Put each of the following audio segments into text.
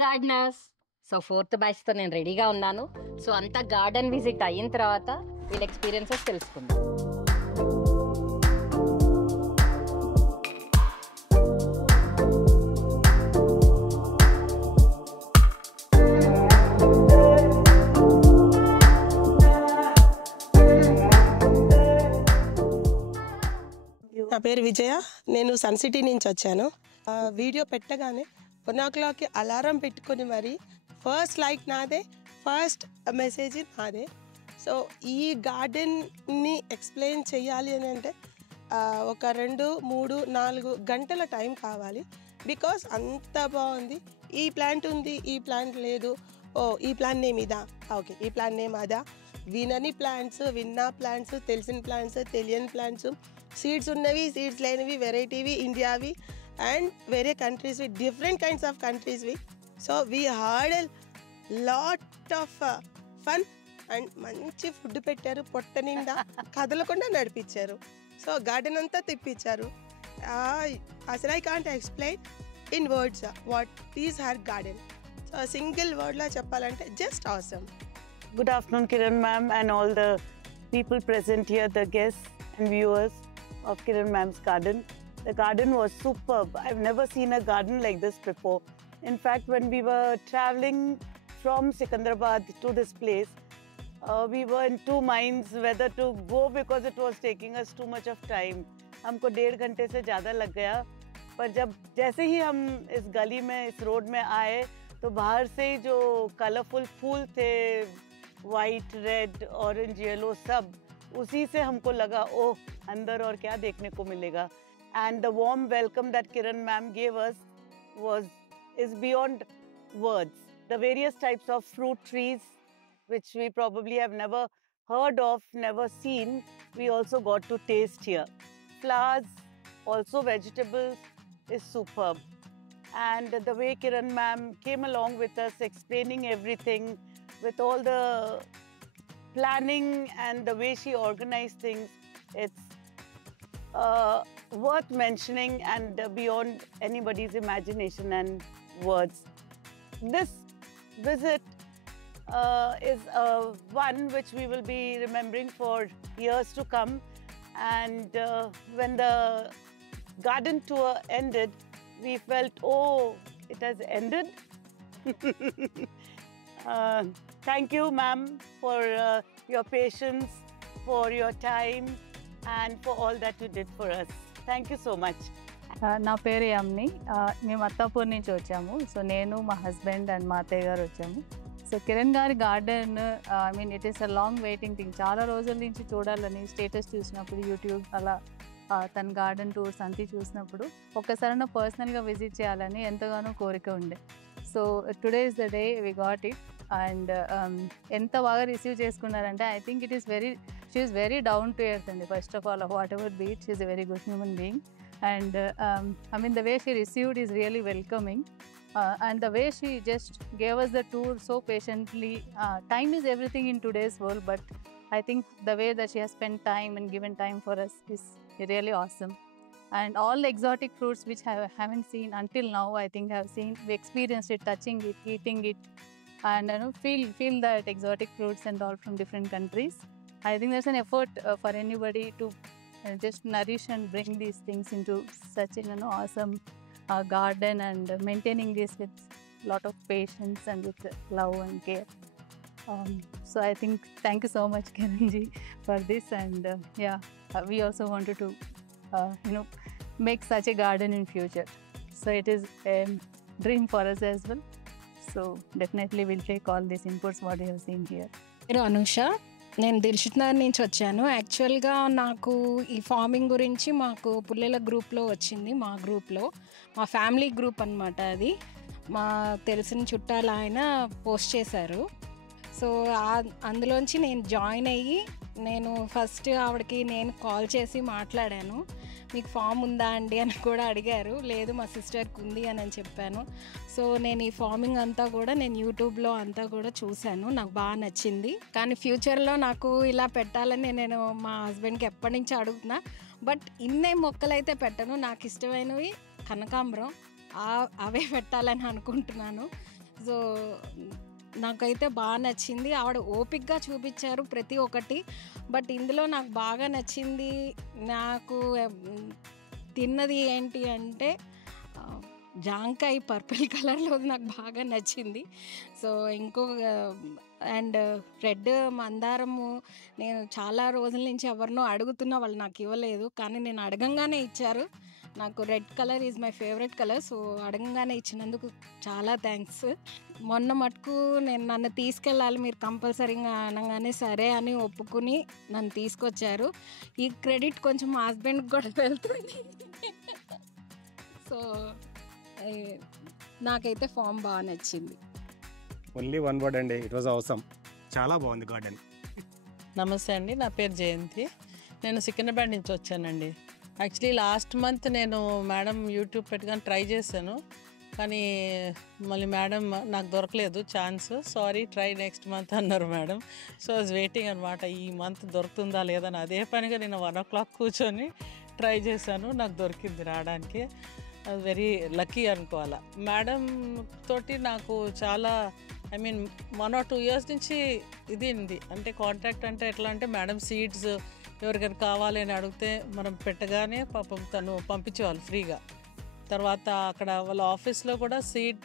Gardeners. So 4th బ్యాచ్తో నేను రెడీగా ఉన్నాను. సో అంతా గార్డెన్ విజిట్ అయిన తర్వాత వీళ్ళ ఎక్స్పీరియన్సెస్ తెలుసుకుందాం. నా పేరు విజయ. నేను సన్ సిటీ నుంచి వచ్చాను. వీడియో పెట్టగానే 1 o'clockకి అలారం పెట్టుకొని మరి ఫస్ట్ లైక్ నాదే, ఫస్ట్ మెసేజ్ నాదే. సో ఈ గార్డెన్ని ఎక్స్ప్లెయిన్ చేయాలి అని అంటే ఒక 2, 3, 4 గంటల టైం కావాలి. బికాస్ అంత బాగుంది. ఈ ప్లాంట్ ఉంది, ఈ ప్లాంట్ లేదు, ఓ ఈ ప్లాంట్ నేమ్ ఇదా, ఓకే ఈ ప్లాంట్ నేమ్ అదా, వినని ప్లాంట్స్, విన్నా ప్లాంట్స్, తెలిసిన ప్లాంట్స్, తెలియని ప్లాంట్స్, సీడ్స్ ఉన్నవి, సీడ్స్ లేనివి, వెరైటీవి, ఇండియావి అండ్ వేరే కంట్రీస్వి, డిఫరెంట్ కైండ్స్ ఆఫ్ కంట్రీస్వి. So we had a lot of fun and మంచి ఫుడ్ పెట్టారు. పొట్ట నిండా కదలకుండా నడిపించారు. సో గార్డెన్ అంతా తిప్పించారు. అసలు I can't explain in words what is her garden. So single వర్డ్లో చెప్పాలంటే just awesome. Good afternoon, Kiran ma'am, and all the people present here, the guests and viewers of Kiran ma'am's garden. The garden was superb. I've never seen a garden like this before. In fact, when we were traveling from Secunderabad to this place, we were in two minds whether to go because it was taking us too much of time. हमको 1.5 घंटे से ज़्यादा लग गया. पर जब जैसे ही हम इस गली में, इस रोड में आए, तो बाहर से ही जो कलरफुल फूल थे, वाइट, रेड, ऑरेंज, येलो, सब उसी से हमको लगा ओह अंदर और क्या देखने को मिलेगा. And the warm welcome that Kiran ma'am gave us is beyond words. The various types of fruit trees which we probably have never heard of, never seen, we also got to taste here. Flowers, also vegetables, is superb. And the way Kiran ma'am came along with us, explaining everything with all the planning and the way she organized things, it's worth mentioning and beyond anybody's imagination and words. This visit is one which we will be remembering for years to come. And when the garden tour ended, we felt, oh, it has ended. Thank you, ma'am, for your patience, for your time, and for all that you did for us. Thank you so much. నా పేరు యమ్ని. మేము అత్తాపూర్ నుంచి వచ్చాము. So నేను, మా husband and మా అత్తయ్య గారు వచ్చాము. సో కిరణ్ గారి garden, I mean it is a long waiting thing. చాలా రోజుల నుంచి చూడాలని స్టేటస్ చూసినప్పుడు, యూట్యూబ్ అలా తన గార్డెన్ టూర్స్ అంతా చూసినప్పుడు ఒక్కసారైనా పర్సనల్గా విజిట్ చేయాలని ఎంతగానో కోరిక ఉండే. So today is the day we got it. And ఎంత బాగా రిసీవ్ చేసుకున్నారంటే I think it is she is very down to earth అండి. First of all, whatever be it, she is a very good human being. And I mean the way she received is really welcoming, and the way she just gave us the tour so patiently. Time is everything in today's world, but I think the way that she has spent time and given time for us is really awesome. And all the exotic fruits which I haven't seen until now, I think I have seen, we experienced it, touching it, eating it, and feel that exotic fruits and all from different countries. I think there's an effort for anybody to just nourish and bring these things into such an awesome garden, and maintaining this with lot of patience and with love and care. So I think thank you so much, Kiranji, for this. And we also wanted to make such a garden in future. So it is a dream for us as well. So definitely we'll take all these inputs what you have seen here. నేను అనుష, నేను దిల్షుఖ్నగర్ నుంచి వచ్చాను. యాక్చువల్గా నాకు ఈ farming గురించి మాకు పుల్లెల గ్రూప్లో వచ్చింది. మా గ్రూప్లో, మా ఫ్యామిలీ గ్రూప్ అనమాట అది. మా తెలిసిన చుట్టాలు ఆయన పోస్ట్ చేశారు. సో అందులోంచి నేను జాయిన్ అయ్యి, నేను ఫస్ట్ ఆవిడకి నేను కాల్ చేసి మాట్లాడాను. మీకు ఫామ్ ఉందా అండి అని కూడా అడిగారు. లేదు మా సిస్టర్కి ఉంది అని చెప్పాను. సో నేను ఈ ఫార్మింగ్ అంతా కూడా నేను యూట్యూబ్లో అంతా కూడా చూశాను. నాకు బాగా నచ్చింది. కానీ ఫ్యూచర్లో నాకు ఇలా పెట్టాలని నేను మా హస్బెండ్కి ఎప్పటి నుంచి అడుగుతున్నా. బట్ ఇన్నే మొక్కలైతే పెట్టను. నాకు ఇష్టమైనవి కనకాంబరం, అవే పెట్టాలని అనుకుంటున్నాను. సో నాకైతే బాగా నచ్చింది. ఆవిడ ఓపిక్గా చూపించారు ప్రతి ఒక్కటి. బట్ ఇందులో నాకు బాగా నచ్చింది, నాకు తిన్నది ఏంటి అంటే జాంకాయ పర్పుల్ కలర్లో నాకు బాగా నచ్చింది. సో అండ్ రెడ్ మందారము నేను చాలా రోజుల నుంచి ఎవరినో అడుగుతున్నా, వాళ్ళు నాకు ఇవ్వలేదు. కానీ నేను అడగంగానే ఇచ్చారు. నాకు red colour is my favourite colour. So అడగంగానే ఇచ్చినందుకు చాలా థ్యాంక్స్. మొన్న మటుకు నన్ను తీసుకెళ్ళాలి మీరు కంపల్సరీగా అనగానే సరే అని ఒప్పుకుని నన్ను తీసుకొచ్చారు. ఈ క్రెడిట్ కొంచెం మా హస్బెండ్కి కూడా వెళ్తుంది. సో నాకైతే ఫామ్ బాగా నచ్చింది. ఓన్లీ వన్ వర్డ్ అండి, ఇట్ వాజ్ అవసరం. చాలా బాగుంది గార్డెన్. నమస్తే అండి, నా పేరు జయంతి. నేను సికింద్రాబాద్ నుంచి వచ్చానండి. యాక్చువల్లీ లాస్ట్ మంత్ నేను మేడం యూట్యూబ్ పెట్టుకొని ట్రై చేశాను, కానీ మళ్ళీ మేడం నాకు దొరకలేదు chance. Sorry, try next month అన్నారు మేడం. సో వాజ్ వెయిటింగ్ అనమాట, ఈ మంత్ దొరుకుతుందా లేదని. అదే పనిగా నేను 1 o'clock కూర్చొని ట్రై చేశాను, నాకు దొరికింది రావడానికి. వెరీ లక్కీ అనుకోవాలా. మేడం తోటి నాకు చాలా ఐ మీన్ 1 or 2 years నుంచి ఇది ఉంది. అంటే కాంటాక్ట్ అంటే ఎట్లా అంటే మేడం సీడ్స్ ఎవరికైనా కావాలి అని అడిగితే మనం పెట్టగానే పాపం తను పంపించేవాళ్ళు ఫ్రీగా. తర్వాత అక్కడ వాళ్ళ ఆఫీస్లో కూడా సీడ్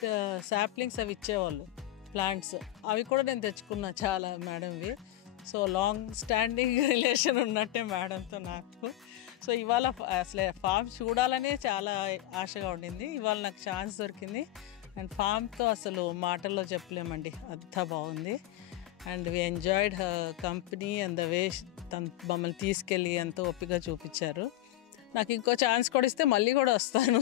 శాప్లింగ్స్ అవి ఇచ్చేవాళ్ళు, ప్లాంట్స్. అవి కూడా నేను తెచ్చుకున్నా చాలా మేడంవి. సో లాంగ్ స్టాండింగ్ రిలేషన్ ఉన్నట్టే మేడంతో నాకు. సో ఇవాళ అసలు ఫామ్ చూడాలనే చాలా ఆశగా ఉండింది. ఇవాళ నాకు ఛాన్స్ దొరికింది. అండ్ ఫామ్తో అసలు మాటల్లో చెప్పలేమండి, అంతా బాగుంది. And we enjoyed her company and the way తను మమ్మల్ని తీసుకెళ్ళి ఎంతో ఓపికగా చూపించారు. నాకు ఇంకో ఛాన్స్ కూడా ఇస్తే మళ్ళీ కూడా వస్తాను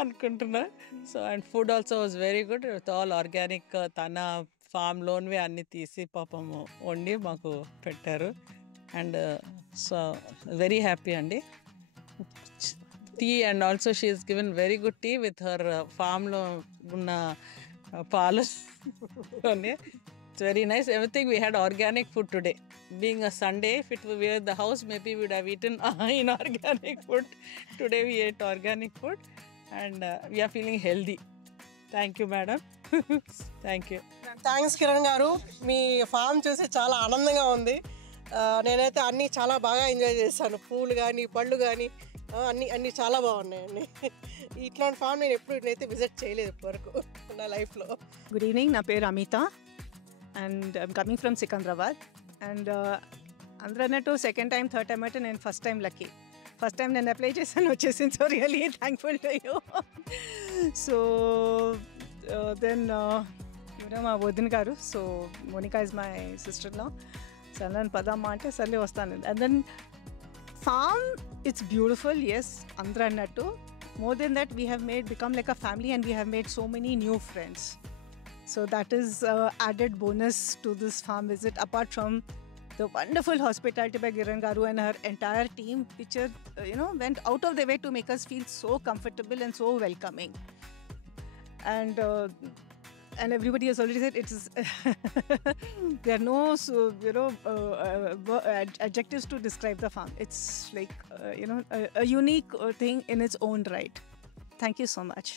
అనుకుంటున్నా. So and food also was very good, with all organic. తన ఫామ్లోనివి అన్నీ తీసి పాపము వండి మాకు పెట్టారు. అండ్ సో వెరీ హ్యాపీ అండి. Tea and also she is given very good tea with her ఫామ్లో ఉన్న పాలు. It's very nice. Everything we had organic food today. Being a Sunday, if it were the house, maybe we would have eaten inorganic food. Today we ate organic food and we are feeling healthy. Thank you, madam. Thank you. Thanks Kiran గారు, మీ form చూసి చాలా ఆనందంగా ఉంది. నేనైతే అన్నీ చాలా బాగా enjoy చేశాను. పూలు కానీ పళ్ళు కానీ అన్నీ చాలా బాగున్నాయండి. ఇట్లాంటి ఫామ్ నేను ఎప్పుడు నేనైతే విజిట్ చేయలేదు ఇప్పటివరకు నా లైఫ్లో. Good evening, నా పేరు అమిత and I'm coming from Secunderabad. And అందరూ అన్నట్టు సెకండ్ టైం థర్డ్ టైం అంటే నేను first time lucky. First time నేను అప్లై చేశాను, వచ్చేసింది. So really thankful to you. So then మా వదిన గారు, so Monica is my sister law. So నన్ను పదమ్మా అంటే సర్లే వస్తాను. And then farm it's beautiful, yes అందరూ అన్నట్టు. More than that we have become like a family and we have made so many new friends. So that is added bonus to this farm visit, apart from the wonderful hospitality by Kiran Garu and her entire team, which went out of their way to make us feel so comfortable and so welcoming. And everybody has already said it is there are no adjectives to describe the farm. It's like a unique thing in its own right. Thank you so much.